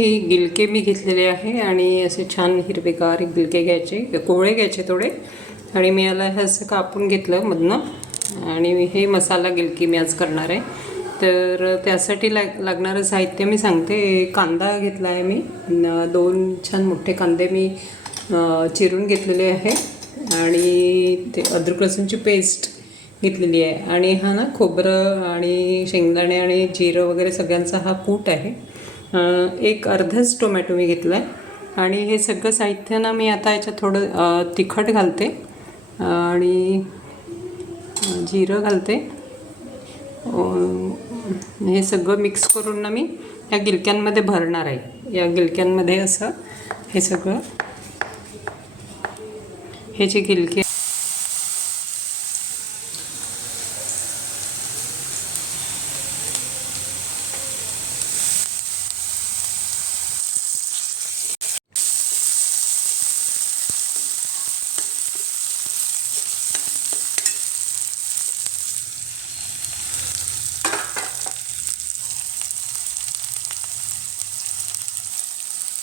हे गिलके मी घेतलेले आहे आणि असे छान हिरवेगार गिलके घ्यायचे, कोवळे घ्यायचे थोडे, आणि मी याला हे असं कापून घेतलं मधनं आणि हे मसाला गिलकी मी आज करणार आहे. तर त्यासाठी लागणारं साहित्य मी सांगते. कांदा घेतला आहे मी, 2 छान मोठे कांदे मी चिरून घेतलेले आहे आणि ते अद्रक लसूणची पेस्ट घेतलेली आहे आणि हा ना खोबरं आणि शेंगदाणे आणि जिरं वगैरे सगळ्यांचा हा कूट आहे. एक अर्धाच टोमॅटो मी घेतला आहे आणि हे सगळं साहित्य ना मी आता याच्यात थोडं तिखट घालते आणि जिरं घालते. हे सगळं मिक्स करून ना मी या गिलक्यांमध्ये भरणार आहे. या गिलक्यांमध्ये असं हे सगळं, हे जे गिलके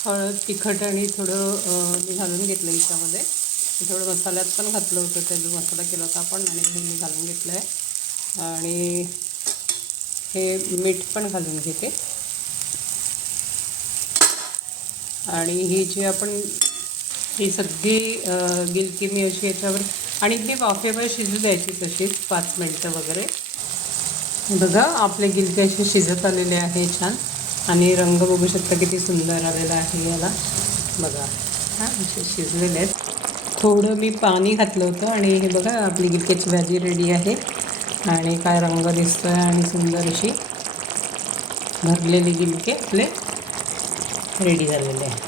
हळद, तिखट आणि थोडं मी घालून घेतलं याच्यामध्ये. थोडं मसाल्यात पण घातलं होतं, त्याचा मसाला केला होता आपण आणि हे मी घालून घेतलं आहे आणि हे मीठ पण घालून घेते. आणि ही जी आपण ही सगळी गिलकी मी अशी याच्यावर, आणि ही वाफेवर शिजू द्यायची तशीच 5 मिनटं वगैरे. बघा आपले गिलके असे शिजत आलेले आहे छान आणि रंग बघू शकता किती सुंदर आलेला आहे याला. बघा हां असे शिजलेले आहेत. थोडं मी पाणी घातलं होतं आणि हे बघा आपली गिलक्याची भाजी रेडी आहे आणि काय रंग दिसतो आहे आणि सुंदर अशी भरलेली गिलके आपले रेडी झालेले आहे.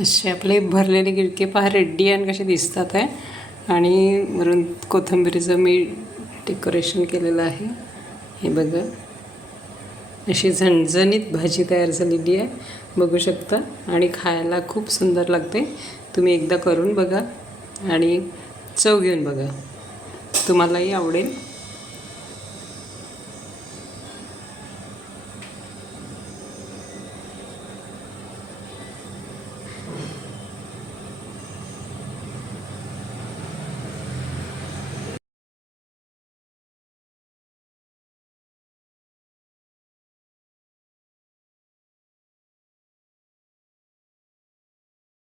असे आपले भरलेले गिलके पहा रेडी आणि कसे दिसतात आहे. आणि वरून कोथिंबीरीचं मी डेकोरेशन केलेलं आहे. हे बघा अशी झणझणीत भाजी तयार झालेली आहे, बघू शकता, आणि खायला खूप सुंदर लागते. तुम्ही एकदा करून बघा आणि चव घेऊन बघा, तुम्हालाही आवडेल.